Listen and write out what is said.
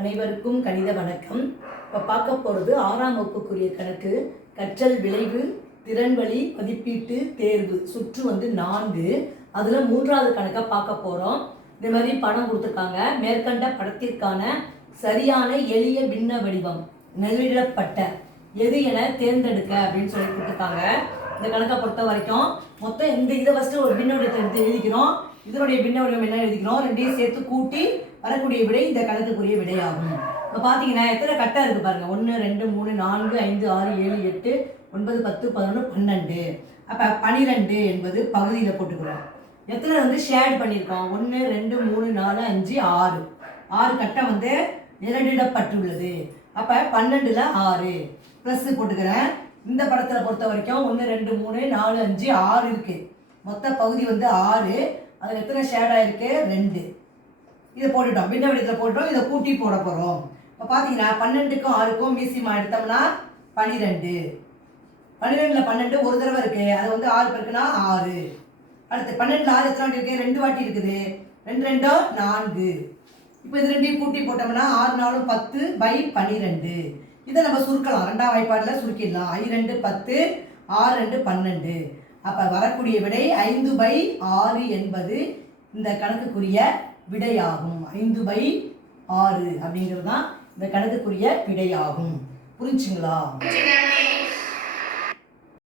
அனைவருக்கும் கணித வணக்கம். இப்போ பார்க்க போகிறது 6ஆம் வகுப்புக்குரிய கணக்கு. கற்றல் விளைவு திறன்வழி மதிப்பீட்டு தேர்வு சுற்று 4. அதில் 3வது கணக்கை பார்க்க போகிறோம். இந்த மாதிரி படம் கொடுத்துருக்காங்க. மேற்கண்ட படத்திற்கான சரியான எளிய பின்ன வடிவம் நெகிழப்பட்ட எது என தேர்ந்தெடுக்க அப்படின்னு சொல்லி கொடுத்துருக்காங்க. இந்த கணக்கை பொறுத்த வரைக்கும் மொத்தம் இதை ஃபஸ்ட்டு ஒரு பின்ன வடிவத்தை எடுத்து எழுதிக்கிறோம். இதனுடைய பின்ன வடிவம் என்ன எழுதிக்கிறோம், ரெண்டையும் சேர்த்து கூட்டி வரக்கூடிய விடை இந்த கணக்குக்குரிய விடையாகும். இப்போ பார்த்தீங்கன்னா எத்தனை கட்டை இருக்குது பாருங்கள். 1 2 3 4 5 6 7 8 9 10 11 12. அப்போ 12 என்பது பகுதியில் போட்டுக்கிறோம். எத்தனை ஷேட் பண்ணியிருக்கோம், 1 2 3 4 5 6. 6 கட்டை நிரடிடப்பட்டுள்ளது. அப்போ 12ல் 6 ப்ளஸ் போட்டுக்கிறேன். இந்த படத்தில் பொறுத்த வரைக்கும் 1 2 3 4 5 6 இருக்குது. மொத்த பகுதி 6. அதில் எத்தனை ஷேடாக இருக்குது, 2. இதை போட்டுட்டோம், பின்ன வடிவத்தில் போட்டுட்டோம். இதை கூட்டி போட போகிறோம். இப்போ பார்த்தீங்கன்னா 12க்கும் 6க்கும் மீசிமா எடுத்தோம்னா 12. 12ல் 12 ஒரு தடவை இருக்குது. அது 6 பெருக்குனா 6. அடுத்து 12ல் 6 எத்தனை வாட்டி இருக்குது, 2 வாட்டி இருக்குது. 2 2 4. இப்போ இது ரெண்டையும் கூட்டி போட்டோம்னா 6 4 10/12. இதை நம்ம சுருக்கலாம், 2ஆம் வாய்ப்பாடில் சுருக்கிடலாம். 2 10 6 2 12. அப்போ வரக்கூடிய விடை 5/6 என்பது இந்த கணக்குக்குரிய விடையாகும். 5/6 அப்படிங்கிறது தான் இந்த கணக்குக்குரிய விடையாகும். புரிஞ்சுங்களா?